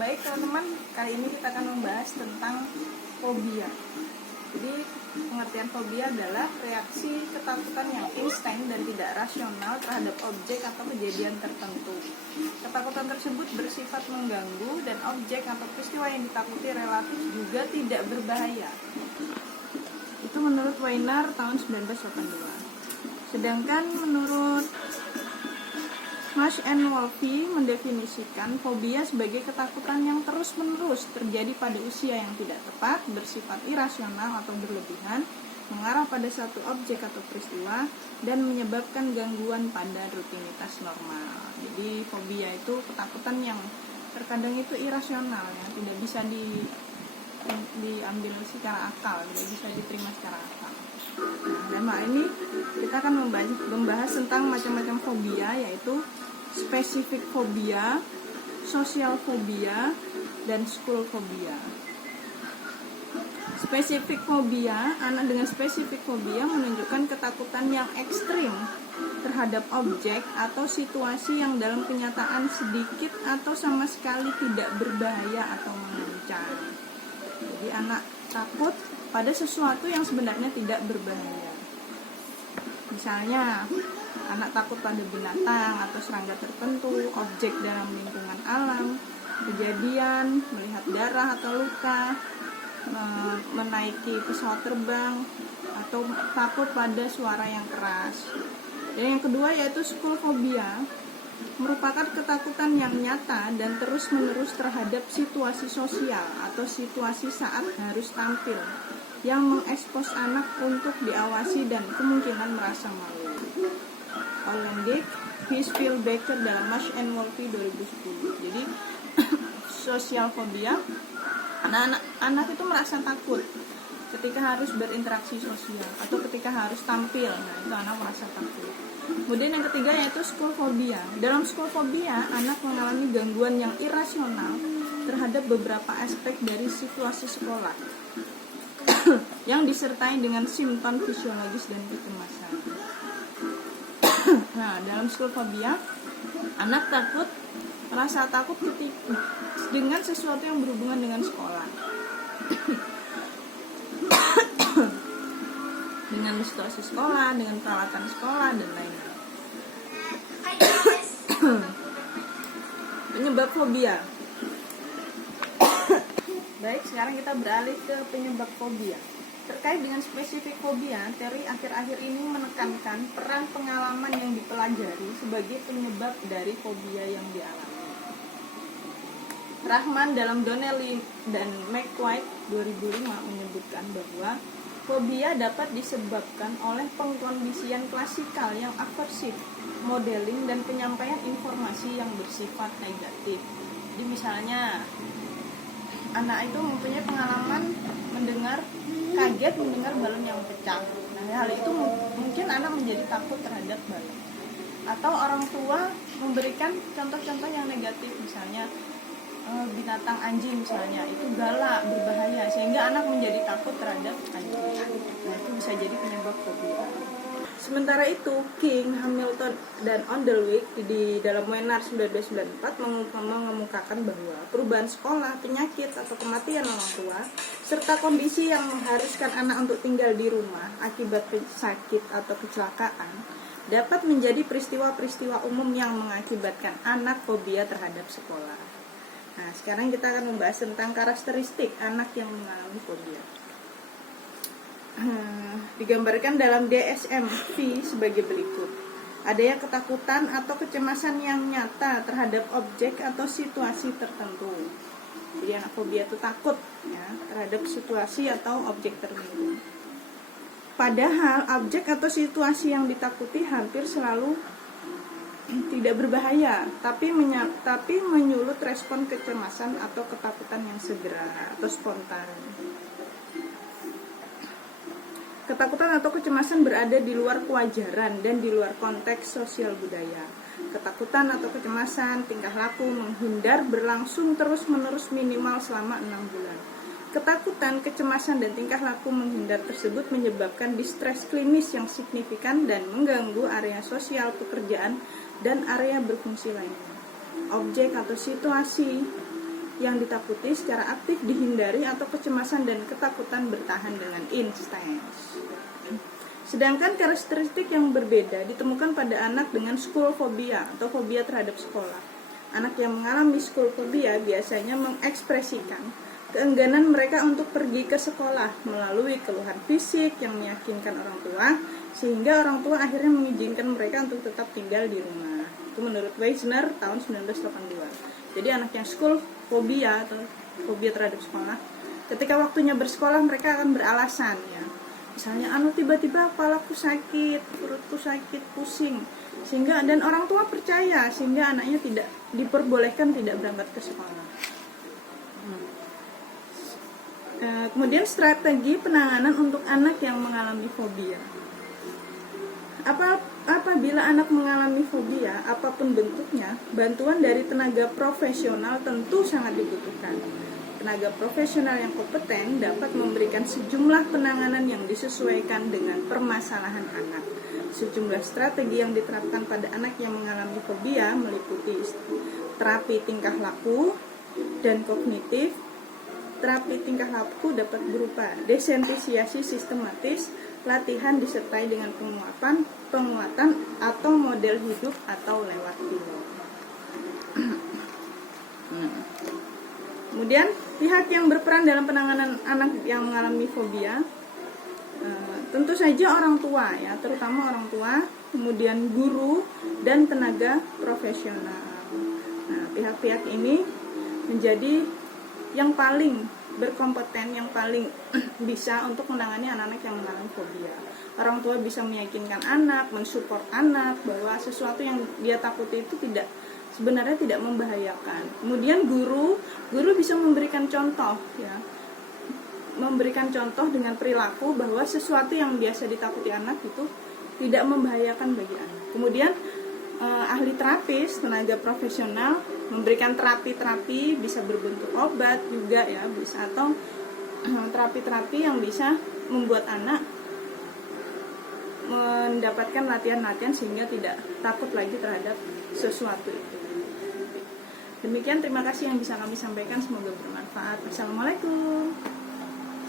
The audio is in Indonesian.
Baik teman-teman, kali ini kita akan membahas tentang fobia. Jadi pengertian fobia adalah reaksi ketakutan yang instan dan tidak rasional terhadap objek atau kejadian tertentu. Ketakutan tersebut bersifat mengganggu dan objek atau peristiwa yang ditakuti relatif juga tidak berbahaya. Itu menurut Weiner tahun 1982. Sedangkan menurut Marsh and Wolfe mendefinisikan fobia sebagai ketakutan yang terus-menerus terjadi pada usia yang tidak tepat, bersifat irasional atau berlebihan, mengarah pada satu objek atau peristiwa, dan menyebabkan gangguan pada rutinitas normal. Jadi fobia itu ketakutan yang terkadang itu irasional, ya, tidak bisa diambil secara akal, tidak bisa diterima secara akal. Nah, dalam hal ini kita akan membahas tentang macam-macam fobia, yaitu spesifik fobia, sosial fobia, dan school fobia. Spesifik fobia, anak dengan spesifik fobia menunjukkan ketakutan yang ekstrim terhadap objek atau situasi yang dalam kenyataan sedikit atau sama sekali tidak berbahaya atau mengancam. Jadi anak takut pada sesuatu yang sebenarnya tidak berbahaya. Misalnya, anak takut pada binatang atau serangga tertentu, objek dalam lingkungan alam, kejadian, melihat darah atau luka, menaiki pesawat terbang, atau takut pada suara yang keras. Dan yang kedua yaitu school phobia, merupakan ketakutan yang nyata dan terus-menerus terhadap situasi sosial atau situasi saat harus tampil, yang mengekspos anak untuk diawasi dan kemungkinan merasa malu. Hollandic, Hisfield Baker dalam Marsh and Wolfe 2010. Jadi sosial fobia, anak itu merasa takut ketika harus berinteraksi sosial atau ketika harus tampil. Nah, itu anak merasa takut. Kemudian yang ketiga yaitu school phobia. Dalam school phobia, anak mengalami gangguan yang irasional terhadap beberapa aspek dari situasi sekolah yang disertai dengan simptom fisiologis dan kecemasan. Nah, dalam school phobia, anak merasa takut ketika dengan sesuatu yang berhubungan dengan sekolah. Dengan situasi sekolah, dengan peralatan sekolah, dan lain-lain. Penyebab fobia. Baik, sekarang kita beralih ke penyebab fobia. Terkait dengan spesifik fobia, teori akhir-akhir ini menekankan peran pengalaman yang dipelajari sebagai penyebab dari fobia yang dialami. Rahman dalam Donnelly dan McQuaid 2005 menyebutkan bahwa fobia dapat disebabkan oleh pengkondisian klasikal yang aversif, modeling, dan penyampaian informasi yang bersifat negatif. Jadi misalnya, anak itu mempunyai pengalaman kaget mendengar balon yang pecah. Nah, hal itu mungkin anak menjadi takut terhadap balon. Atau orang tua memberikan contoh-contoh yang negatif, misalnya binatang anjing misalnya, itu galak, berbahaya, sehingga anak menjadi takut terhadap anjing. Nah, itu bisa jadi penyebab fobia. Sementara itu, King, Hamilton, dan Onderwijk di dalam Weiner 1994 mengemukakan bahwa perubahan sekolah, penyakit, atau kematian orang tua, serta kondisi yang mengharuskan anak untuk tinggal di rumah akibat sakit atau kecelakaan, dapat menjadi peristiwa-peristiwa umum yang mengakibatkan anak fobia terhadap sekolah. Nah, sekarang kita akan membahas tentang karakteristik anak yang mengalami fobia. Digambarkan dalam DSM-V sebagai berikut. Adanya ketakutan atau kecemasan yang nyata terhadap objek atau situasi tertentu. Jadi anak fobia itu takut, ya, terhadap situasi atau objek tertentu. Padahal objek atau situasi yang ditakuti hampir selalu tidak berbahaya, tapi menyulut respon kecemasan atau ketakutan yang segera atau spontan. Ketakutan atau kecemasan berada di luar kewajaran dan di luar konteks sosial budaya. Ketakutan atau kecemasan, tingkah laku menghindar berlangsung terus-menerus minimal selama 6 bulan. Ketakutan, kecemasan, dan tingkah laku menghindar tersebut menyebabkan distres klinis yang signifikan dan mengganggu area sosial, pekerjaan, dan area berfungsi lainnya. Objek atau situasi yang ditakuti secara aktif dihindari atau kecemasan dan ketakutan bertahan dengan intens. Sedangkan karakteristik yang berbeda ditemukan pada anak dengan school phobia atau fobia terhadap sekolah. Anak yang mengalami school phobia biasanya mengekspresikan keengganan mereka untuk pergi ke sekolah melalui keluhan fisik yang meyakinkan orang tua, sehingga orang tua akhirnya mengizinkan mereka untuk tetap tinggal di rumah. Itu menurut Weisner tahun 1982. Jadi anak yang school phobia atau fobia terhadap sekolah, ketika waktunya bersekolah mereka akan beralasan ya. Misalnya tiba-tiba kepalaku sakit, perutku sakit, pusing, sehingga dan orang tua percaya sehingga anaknya tidak diperbolehkan tidak berangkat ke sekolah. Kemudian strategi penanganan untuk anak yang mengalami fobia. Apabila anak mengalami fobia apapun bentuknya, bantuan dari tenaga profesional tentu sangat dibutuhkan. Tenaga profesional yang kompeten dapat memberikan sejumlah penanganan yang disesuaikan dengan permasalahan anak. Sejumlah strategi yang diterapkan pada anak yang mengalami fobia meliputi terapi tingkah laku dan kognitif. Terapi tingkah laku dapat berupa desensitisasi sistematis, latihan disertai dengan penguatan atau model hidup atau lewat film. Kemudian pihak yang berperan dalam penanganan anak yang mengalami fobia, tentu saja orang tua ya, terutama orang tua, kemudian guru dan tenaga profesional. Nah, pihak-pihak ini menjadi yang paling berkompeten, yang paling bisa untuk menangani anak-anak yang mengalami fobia. Orang tua bisa meyakinkan anak, mensupport anak bahwa sesuatu yang dia takuti itu sebenarnya tidak membahayakan. Kemudian guru bisa memberikan contoh ya. Memberikan contoh dengan perilaku bahwa sesuatu yang biasa ditakuti anak itu tidak membahayakan bagi anak. Kemudian ahli terapis, tenaga profesional memberikan terapi-terapi bisa berbentuk obat juga ya, bisa atau terapi-terapi yang bisa membuat anak mendapatkan latihan-latihan sehingga tidak takut lagi terhadap sesuatu itu. Demikian, terima kasih yang bisa kami sampaikan, semoga bermanfaat. Assalamualaikum.